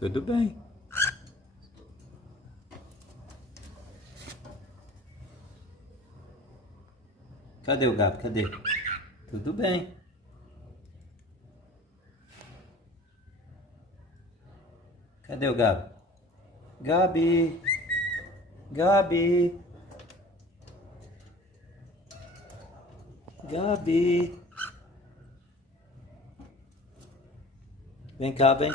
Tudo bem. Cadê o Gabi? Cadê? Tudo bem. Cadê o Gabi? Gabi! Gabi! Gabi! Vem cá, vem.